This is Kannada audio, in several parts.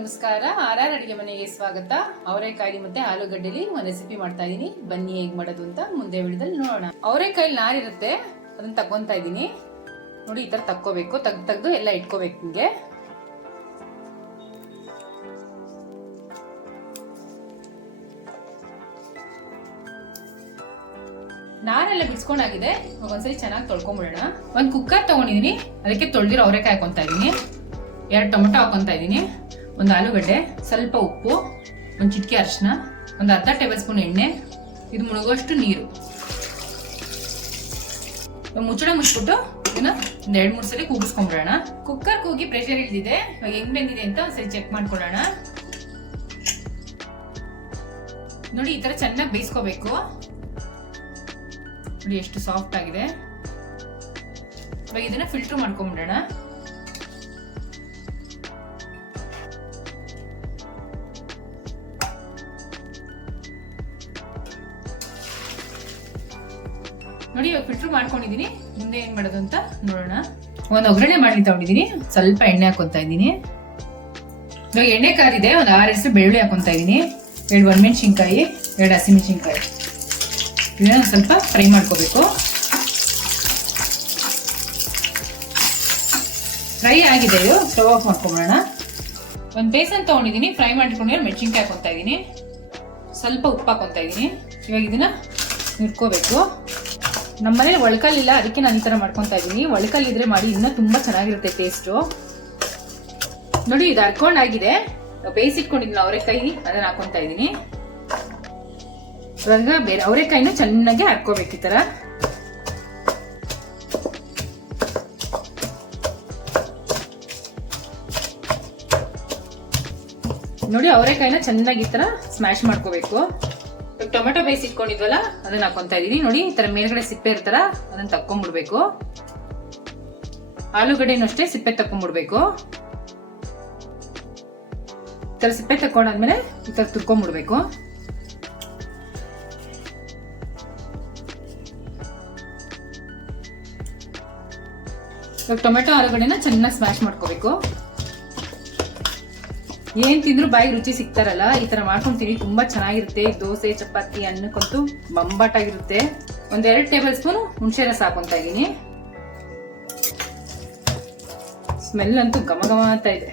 ನಮಸ್ಕಾರ. ಆರ್ ಅಡಿಗೆ ಮನೆಗೆ ಸ್ವಾಗತ. ಅವರೆಕಾಯಿ ಮತ್ತೆ ಆಲೂಗಡ್ಡೆಲಿ ಒಂದು ರೆಸಿಪಿ ಮಾಡ್ತಾ ಇದೀನಿ. ಬನ್ನಿ ಹೇಗ್ ಮಾಡೋದು ಅಂತ ಮುಂದೆ ವಿಡಿಯೋದಲ್ಲಿ ನೋಡೋಣ. ಅವರೆಕಾಯಿ ನಾರಿರುತ್ತೆ, ಅದನ್ನ ತಗೊಂತಾ ಇದೀನಿ. ನೋಡಿ, ಈ ತರ ತಕ್ಕೋಬೇಕು. ತೆಗ್ದು ಎಲ್ಲ ಇಟ್ಕೋಬೇಕು. ನಿಮ್ಗೆ ನಾರೆಲ್ಲ ಬಿಡ್ಸ್ಕೊಂಡಾಗಿದೆ. ಒಂದ್ಸರಿ ಚೆನ್ನಾಗಿ ತೊಳ್ಕೊಂಡ್ಬಿಡೋಣ. ಒಂದ್ ಕುಕ್ಕರ್ ತಗೊಂಡಿದೀನಿ, ಅದಕ್ಕೆ ತೊಳ್ದಿರೋ ಅವರೆಕಾಯಿ ಹಾಕೊಂತಾ ಇದೀನಿ. 2 ಟೊಮೆಟೊ ಹಾಕೊಂತಾ ಇದೀನಿ, ಒಂದು ಆಲೂಗಡ್ಡೆ, ಸ್ವಲ್ಪ ಉಪ್ಪು, ಒಂದು ಚಿಟಿಕೆ ಅರಿಶಿನ, ಒಂದು ಅರ್ಧ ಟೇಬಲ್ ಸ್ಪೂನ್ ಎಣ್ಣೆ, ಇದು ಮುಳುಗೋಷ್ಟು ನೀರು. ಮುಚ್ಚಳ ಮುಚ್ಚಿಬಿಟ್ಟು ಇದನ್ನ ಒಂದು 2-3 ಸಲ ಕೂಗಿಸ್ಕೊಂಡ್ಬಿಡೋಣ. ಕುಕ್ಕರ್ ಕೂಗಿ ಪ್ರೆಷರ್ ಇಳಿದಿದೆ. ಇವಾಗ ಹೆಂಗ್ ಬೆಂದಿದೆ ಅಂತ ಒಂದ್ಸರಿ ಚೆಕ್ ಮಾಡ್ಕೊಳ್ಳೋಣ. ನೋಡಿ, ಈ ತರ ಚೆನ್ನಾಗಿ ಬೇಯಿಸ್ಕೋಬೇಕು. ನೋಡಿ ಎಷ್ಟು ಸಾಫ್ಟ್ ಆಗಿದೆ. ಇವಾಗ ಇದನ್ನ ಫಿಲ್ಟರ್ ಮಾಡ್ಕೊಂಡ್ಬಿಡೋಣ. ನೋಡಿ, ಇವಾಗ ಫಿಲ್ಟರ್ ಮಾಡ್ಕೊಂಡಿದೀನಿ. ಮುಂದೆ ಏನ್ ಮಾಡೋದು ಅಂತ ನೋಡೋಣ. ಒಂದು ಒಗ್ಗರಣೆ ಮಾಡಿ ತಗೊಂಡಿದೀನಿ. ಸ್ವಲ್ಪ ಎಣ್ಣೆ ಹಾಕೊಂತಾ ಇದ್ದೀನಿ. ಇವಾಗ ಎಣ್ಣೆ ಕಾದಿದೆ. ಒಂದು 6 ಹೆಸರು ಬೆಳ್ಳುಳ್ಳಿ ಹಾಕೊಂತಾ ಇದೀನಿ. 2 ಒಣಮೆಣಸಿನ್ಕಾಯಿ, 2 ಹಸಿಮೆಣಸಿನ್ಕಾಯಿ. ಇದನ್ನ ಸ್ವಲ್ಪ ಫ್ರೈ ಮಾಡ್ಕೋಬೇಕು. ಫ್ರೈ ಆಗಿದೆ. ಇದು ಸ್ಟವ್ ಆಫ್ ಮಾಡ್ಕೊಂಬೋಣ. ಒಂದು ಬೇಸನ್ ತಗೊಂಡಿದೀನಿ. ಫ್ರೈ ಮಾಡ್ಕೊಂಡಿರೋ ಮೆಣಸಿನ್ಕಾಯಿ ಹಾಕೊಂತಾ ಇದೀನಿ. ಸ್ವಲ್ಪ ಉಪ್ಪು ಹಾಕೊಂತಾ ಇದೀನಿ. ಇವಾಗ ಇದನ್ನ ಹುರ್ಕೋಬೇಕು. ನಮ್ಮನೇಲಿ ಒಳ್ಕಲ್ಲಿಲ್ಲ, ಅದಕ್ಕೆ ನಾನು ಈ ತರ ಮಾಡ್ಕೊಂತಾ ಇದೀನಿ. ಒಳ್ಕಲ್ಲಿದ್ರೆ ಮಾಡಿ ಇನ್ನೂ ತುಂಬಾ ಚೆನ್ನಾಗಿರುತ್ತೆ ಟೇಸ್ಟು. ನೋಡಿ, ಇದು ಹರ್ಕೊಂಡಾಗಿದೆ. ಬೇಯಿಸಿಟ್ಕೊಂಡಿದ್ದೀನಿ ಅವರೆಕಾಯಿ, ಅದನ್ನ ಹಾಕೊಂತಾ ಇದೀನಿ. ಇವಾಗ ಬೇರೆ ಅವರೆಕಾಯಿನ ಚೆನ್ನಾಗಿ ಹಾಕೋಬೇಕು. ಈ ತರ ನೋಡಿ, ಅವರೆಕಾಯಿನ ಚೆನ್ನಾಗಿ ಈ ತರ ಸ್ಮ್ಯಾಶ್ ಮಾಡ್ಕೋಬೇಕು. ಟೊಮೆಟೊ ಬೇಯಿಸಿಟ್ಕೊಂಡಿದ್ವಲ್ಲ, ಅದನ್ನ ಹಾಕೊಂತಾ ಇದೀನಿ. ನೋಡಿ, ಈ ತರ ಮೇಲ್ಗಡೆ ಸಿಪ್ಪೆ ಇರ್ತಾರ, ಅದನ್ನ ತಕ್ಕೊಂಡ್ಬಿಡ್ಬೇಕು. ಆಲೂಗಡ್ಡೆನೂ ಅಷ್ಟೇ ಸಿಪ್ಪೆ ತಕ್ಕೊಂಡ್ಬಿಡ್ಬೇಕು. ಈ ತರ ಸಿಪ್ಪೆ ತಕ್ಕೊಂಡಾದ್ಮೇಲೆ ಈ ತರ ತುರ್ಕೊಂಡ್ಬಿಡ್ಬೇಕು. ಇವಾಗ ಟೊಮೆಟೊ ಆಲೂಗಡ್ಡೆನ ಚೆನ್ನಾಗಿ ಸ್ಮ್ಯಾಶ್ ಮಾಡ್ಕೋಬೇಕು. ಏನ್ ತಿಂದ್ರು ಬಾಯಿಗೆ ರುಚಿ ಸಿಗ್ತಾರಲ್ಲ, ಈ ತರ ಮಾಡ್ಕೊಂತೀನಿ. ತುಂಬಾ ಚೆನ್ನಾಗಿರುತ್ತೆ. ದೋಸೆ, ಚಪಾತಿ, ಅನ್ನಕ್ಕಂತೂ ಬಂಬಾಟಾಗಿರುತ್ತೆ. 2 ಟೇಬಲ್ ಸ್ಪೂನ್ ಹುಣಸೆ ರಸ ಹಾಕೊಂತಾ ಇದೀನಿ. ಸ್ಮೆಲ್ ಅಂತೂ ಘಮ ಘಮ ಅಂತ ಇದೆ.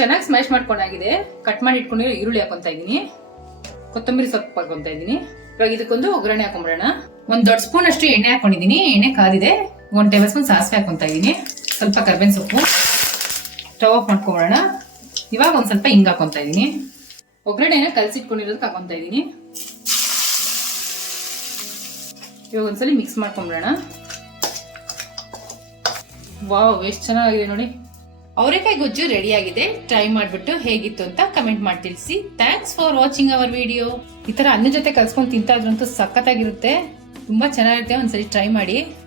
ಚೆನ್ನಾಗಿ ಸ್ಮ್ಯಾಶ್ ಮಾಡ್ಕೊಂಡಾಗಿದೆ. ಕಟ್ ಮಾಡಿ ಇಟ್ಕೊಂಡಿರೋ ಈರುಳ್ಳಿ ಹಾಕೊಂತಾ ಇದೀನಿ. ಕೊತ್ತಂಬರಿ ಸೊಪ್ಪು ಹಾಕೊಂತಾ ಇದೀನಿ. ಇವಾಗ ಇದಕ್ಕೊಂದು ಒಗ್ಗರಣೆ ಹಾಕೊಂಡ್ಬಿಡೋಣ. 1 ದೊಡ್ಡ ಸ್ಪೂನ್ ಅಷ್ಟು ಎಣ್ಣೆ ಹಾಕೊಂಡಿದೀನಿ. ಎಣ್ಣೆ ಕಾದಿದೆ. 1 ಟೇಬಲ್ ಸ್ಪೂನ್ ಸಾಸಿವೆ ಹಾಕೊಂತಾ ಇದೀನಿ. ಸ್ವಲ್ಪ ಕರ್ಬೇವಿನ ಸೊಪ್ಪು. ಸ್ಟವ್ ಆಫ್ ಮಾಡ್ಕೊಂಡ್ಬಿಡೋಣ. ಇವಾಗ ಒಂದ್ ಸ್ವಲ್ಪ ಹಿಂಗ್ ಹಾಕೊಂತಾ ಇದೀನಿ. ಒಗ್ಗರಣೆನ ಕಲಸಿಟ್ಕೊಂಡಿರೋದಕ್ಕೆ ಹಾಕೊಂತಾ ಇದೀನಿ. ಇವಾಗ ಒಂದ್ಸಲಿ ಮಿಕ್ಸ್ ಮಾಡ್ಕೊಂಡ್ಬಿಡೋಣ. ವಾವ್, ಎಷ್ಟು ಚೆನ್ನಾಗಿದೆ ನೋಡಿ. ಅವರೆಕಾಯಿ ಗೊಜ್ಜು ರೆಡಿ ಆಗಿದೆ. ಟ್ರೈ ಮಾಡ್ಬಿಟ್ಟು ಹೇಗಿತ್ತು ಅಂತ ಕಮೆಂಟ್ ಮಾಡಿ ತಿಳಿಸಿ. Thanks for watching our video. ಈ ತರ ಅನ್ನ ಜೊತೆ ಕಲ್ಸ್ಕೊಂಡು ತಿಂತಾ ಇದ್ರಂತೂ ಸಖತ್ತಾಗಿರುತ್ತೆ. ತುಂಬಾ ಚೆನ್ನಾಗಿರುತ್ತೆ. ಒಂದ್ಸರಿ ಟ್ರೈ ಮಾಡಿ.